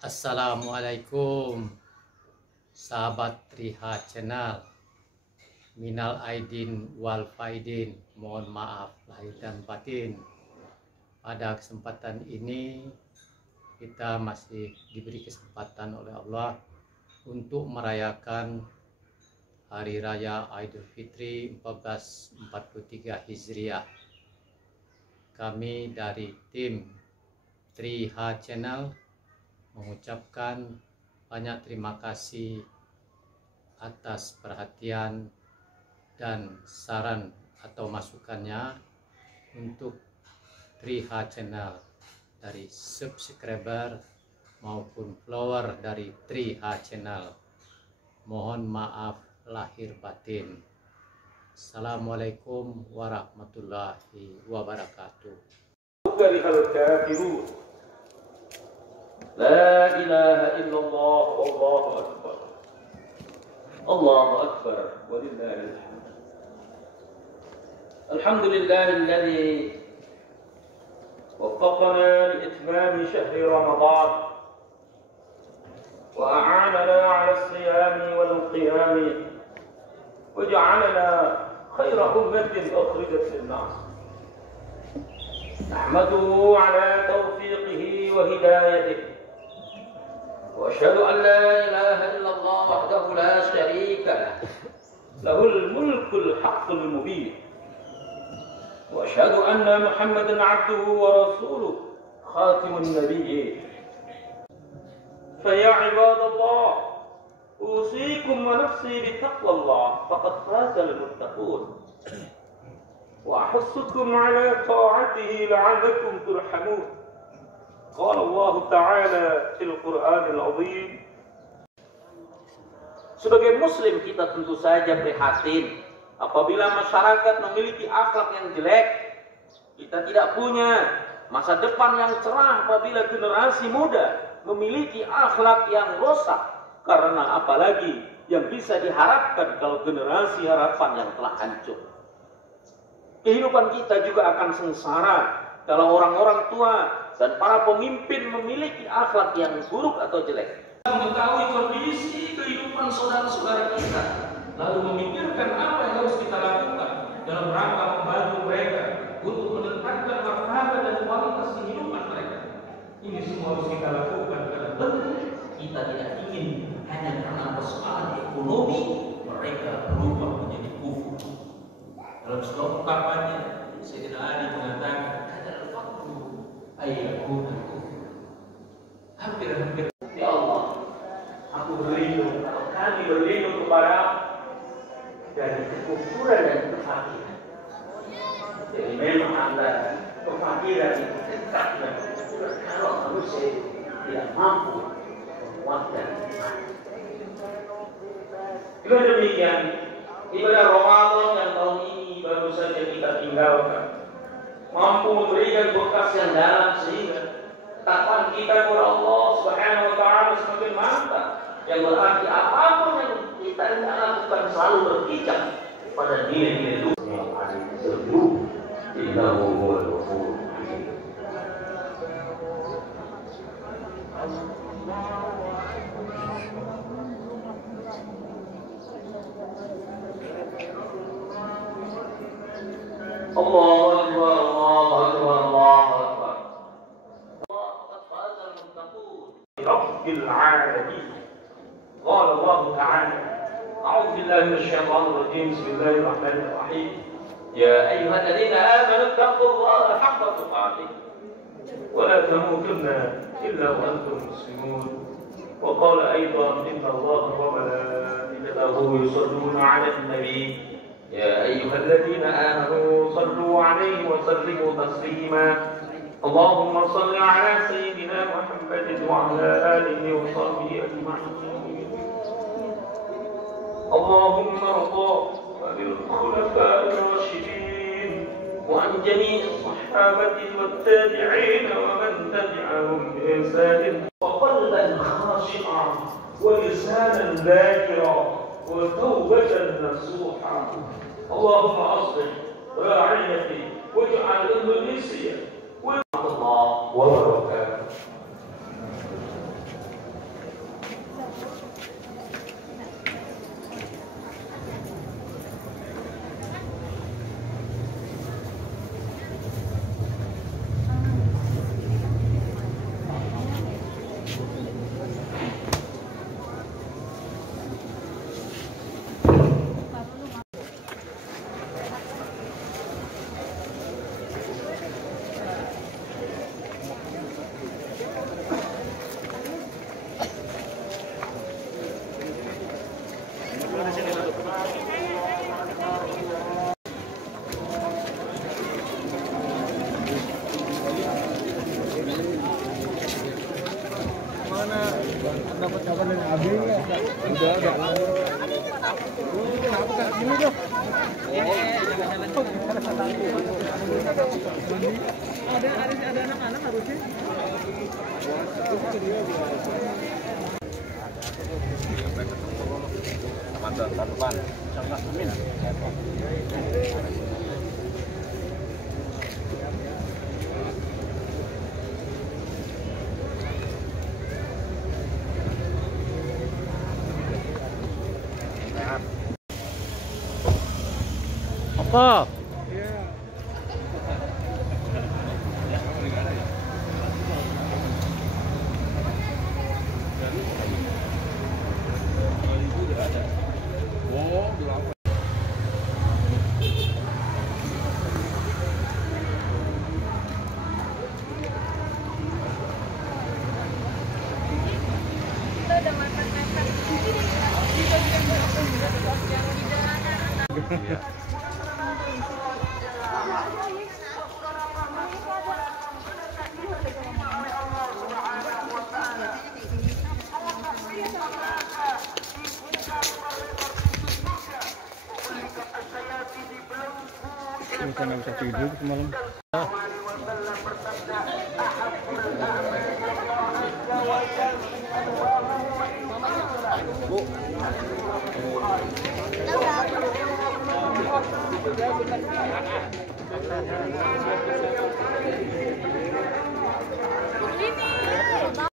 Assalamualaikum sahabat Triha Channel. Minal aidin wal faidin, mohon maaf lahir dan batin. Pada kesempatan ini kita masih diberi kesempatan oleh Allah untuk merayakan Hari Raya Idul Fitri 1443 Hijriah. Kami dari tim Triha Channel mengucapkan banyak terima kasih atas perhatian dan saran atau masukannya untuk Triha Channel dari subscriber maupun follower dari Triha Channel. Mohon maaf lahir batin. Assalamualaikum warahmatullahi wabarakatuh. لا إله إلا الله والله أكبر الله أكبر ولله الحمد. الحمد لله الذي وفقنا لإتمام شهر رمضان وأعاننا على الصيام والقيام وجعلنا خير أمة أخرجت للناس. نحمده على توفيقه وهدايته، وأشهد أن لا إله إلا الله وحده لا شريك له له الملك الحق المبين، وأشهد أن محمدا عبده ورسوله خاتم النبيين. فيا عباد الله، أوصيكم ونفسي بتقوى الله فقد فاز المتقون، وأحثكم على طاعته لعلكم ترحمون. قال الله تعالى في القرآن العظيم. Sebagai muslim kita tentu saja prihatin apabila masyarakat memiliki akhlak yang jelek. Kita tidak punya masa depan yang cerah apabila generasi muda memiliki akhlak yang rusak. Karena apalagi yang bisa diharapkan kalau generasi harapan yang telah hancur. Kehidupan kita juga akan sengsara kalau orang-orang tua dan para pemimpin memiliki akhlak yang buruk atau jelek. Mengetahui kondisi kehidupan saudara-saudara kita, lalu memikirkan apa yang harus kita lakukan dalam rangka membantu mereka untuk meningkatkan martabat dan kualitas kehidupan mereka. Ini semua harus kita lakukan karena tentu kita tidak ingin hanya karena persoalan ekonomi mereka berubah menjadi kufur. Dalam sebuah ungkapannya, Sayyidina Ali mengatakan, ayahku hampir ya Allah, aku berlindung, kami berlindung kepada dari kekufuran dan kefakiran. Jadi memang ada kefakiran itu dekat dengan kekufuran kalau manusia tidak mampu menguatkan iman. Juga demikian, ibadah Ramadan yang tahun ini baru saja kita tinggalkan mampu memberikan bekas yang dalam sehingga ketakwaan kita kepada Allah Subhanahu wa taala semakin mantap, yang berarti apapun yang kita hendak lakukan selalu berpijak pada nilai-nilai luhur yang ada di seluruh innahu huwal ghafurur rahim. Allahu Akbar, Allahu Akbar, Allahu Akbar. Allah qad faza al-muttaqun rabbil alamin. Qala Allah Ta'ala, a'udzu billahi minasy syaithanir rajim. Bismillahir rahmanir rahim. Ya ayyuhalladzina amanu taqullaha haqqa tuqatih wa la tamutunna illa wa antum muslimun. Wa qala aidan inna Allaha wa malaikatahu yusalluna 'alan nabiy. يا أيها الذين آمنوا صلوا عليه وسلموا تسليما. اللهم صل على سيدنا محمد وعلى آله وصحبه أجمعين. اللهم ارضى عن الخلفاء الراشدين وعن جميع الصحابة والتابعين ومن تبعهم بإحسان، وقلبا خاشعا ولسانا ذاكرا وتوبة نصوحا. اللهم أصلح راعيتي واجعل إندونيسيا الله وبركاته. Dapat kabar dari Abi nggak? Udah ada. Kenapa kayak gini tuh? Ada anak-anak harusnya. Teman-teman, apa? Kita nggak bisa tidur semalam. Ini